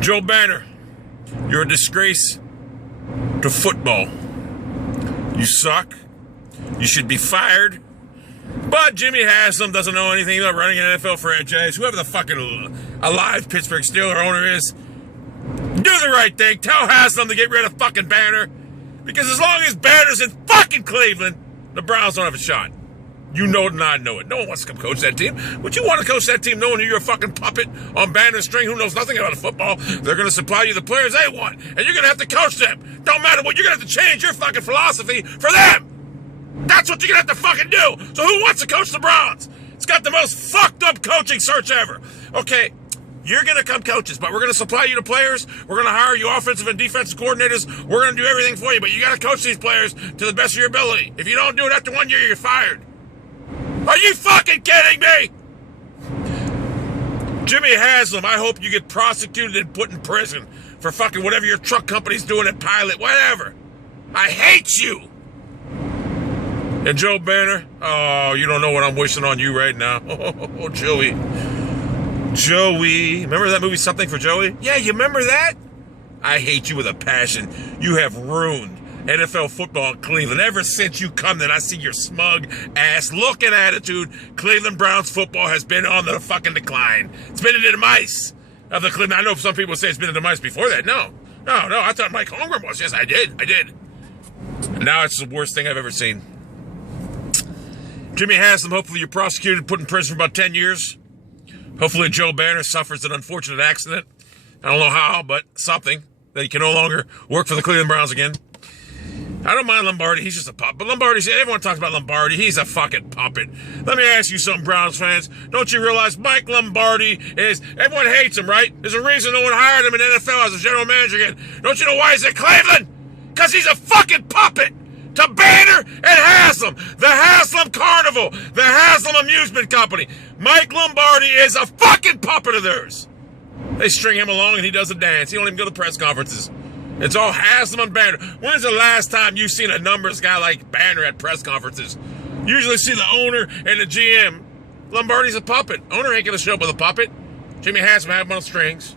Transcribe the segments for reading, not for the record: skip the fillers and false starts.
Joe Banner, you're a disgrace to football. You suck. You should be fired. But Jimmy Haslam doesn't know anything about running an NFL franchise. Whoever the fucking alive Pittsburgh Steelers owner is, do the right thing. Tell Haslam to get rid of fucking Banner. Because as long as Banner's in fucking Cleveland, the Browns don't have a shot. You know it and I know it. No one wants to come coach that team. Would you want to coach that team knowing you're a fucking puppet on Banner's string who knows nothing about football? They're going to supply you the players they want, and you're going to have to coach them. Don't matter what, you're going to have to change your fucking philosophy for them. That's what you're going to have to fucking do. So who wants to coach the Browns? It's got the most fucked up coaching search ever. Okay, you're going to come coach us, but we're going to supply you the players. We're going to hire you offensive and defensive coordinators. We're going to do everything for you, but you got to coach these players to the best of your ability. If you don't do it after 1 year, you're fired. Are you fucking kidding me? Jimmy Haslam, I hope you get prosecuted and put in prison for fucking whatever your truck company's doing at Pilot, whatever. I hate you. And Joe Banner, oh, you don't know what I'm wishing on you right now. Oh, Joey. Joey. Remember that movie, Something for Joey? Yeah, you remember that? I hate you with a passion. You have ruined NFL football in Cleveland. Ever since you come in, I see your smug ass look and attitude. Cleveland Browns football has been on the fucking decline. It's been a demise of the Cleveland. I know some people say it's been a demise before that. No. I thought Mike Holmgren was. Yes, I did. And now it's the worst thing I've ever seen. Jimmy Haslam, hopefully you're prosecuted, put in prison for about 10 years. Hopefully Joe Banner suffers an unfortunate accident. I don't know how, but something, that he can no longer work for the Cleveland Browns again. I don't mind Lombardi. He's just a puppet. But Lombardi, everyone talks about Lombardi. He's a fucking puppet. Let me ask you something, Browns fans. Don't you realize Mike Lombardi is, everyone hates him, right? There's a reason no one hired him in the NFL as a general manager again. Don't you know why he's at Cleveland? Because he's a fucking puppet to Banner and Haslam. The Haslam Carnival. The Haslam Amusement Company. Mike Lombardi is a fucking puppet of theirs. They string him along and he does a dance. He don't even go to press conferences. It's all Haslam and Banner. When's the last time you've seen a numbers guy like Banner at press conferences? You usually see the owner and the GM. Lombardi's a puppet. Owner ain't going to show up with a puppet. Jimmy Haslam had him on strings.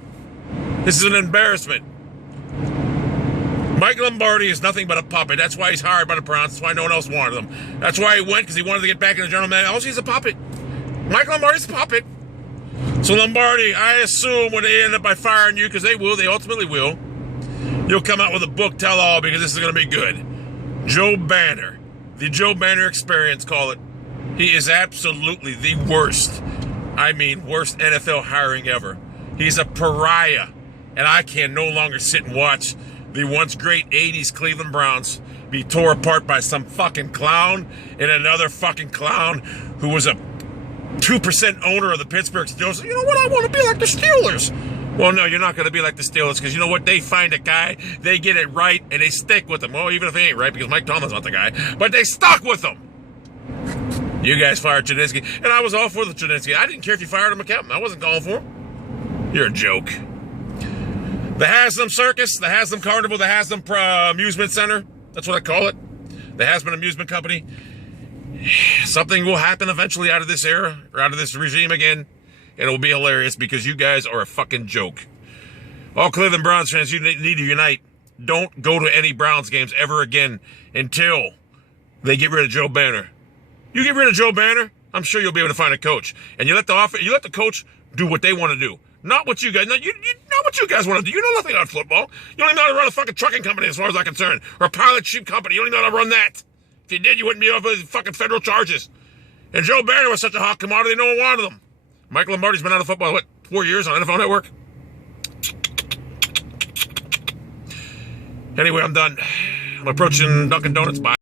This is an embarrassment. Mike Lombardi is nothing but a puppet. That's why he's hired by the Browns. That's why no one else wanted him. That's why he went, because he wanted to get back in the general manager. Also, he's a puppet. Mike Lombardi's a puppet. So Lombardi, I assume when they end up by firing you, because they will, they ultimately will, you'll come out with a book tell-all because this is going to be good. Joe Banner. The Joe Banner experience, call it. He is absolutely the worst. I mean, worst NFL hiring ever. He's a pariah. And I can no longer sit and watch the once great 80s Cleveland Browns be tore apart by some fucking clown and another fucking clown who was a 2% owner of the Pittsburgh Steelers. You know what? I want to be like the Steelers. Well, no, you're not going to be like the Steelers because you know what? They find a guy, they get it right, and they stick with him. Well, even if he ain't right, because Mike Tomlin's not the guy. But they stuck with him. You guys fired Trubisky, and I was all for the Trubisky. I didn't care if you fired him a captain. I wasn't calling for him. You're a joke. The Haslam Circus, the Haslam Carnival, the Haslam Amusement Center. That's what I call it. The Haslam Amusement Company. Something will happen eventually out of this era, or out of this regime again. And it will be hilarious because you guys are a fucking joke. All Cleveland Browns fans, you need to unite. Don't go to any Browns games ever again until they get rid of Joe Banner. You get rid of Joe Banner, I'm sure you'll be able to find a coach. And you let the coach do what they want to do. Not what you guys, not what you guys want to do. You know nothing about football. You don't even know how to run a fucking trucking company as far as I'm concerned. Or a pilot ship company. You don't even know how to run that. If you did, you wouldn't be off with fucking federal charges. And Joe Banner was such a hot commodity, no one wanted him. Mike Lombardi's been out of football, 4 years on NFL Network? Anyway, I'm done. I'm approaching Dunkin' Donuts. Bye.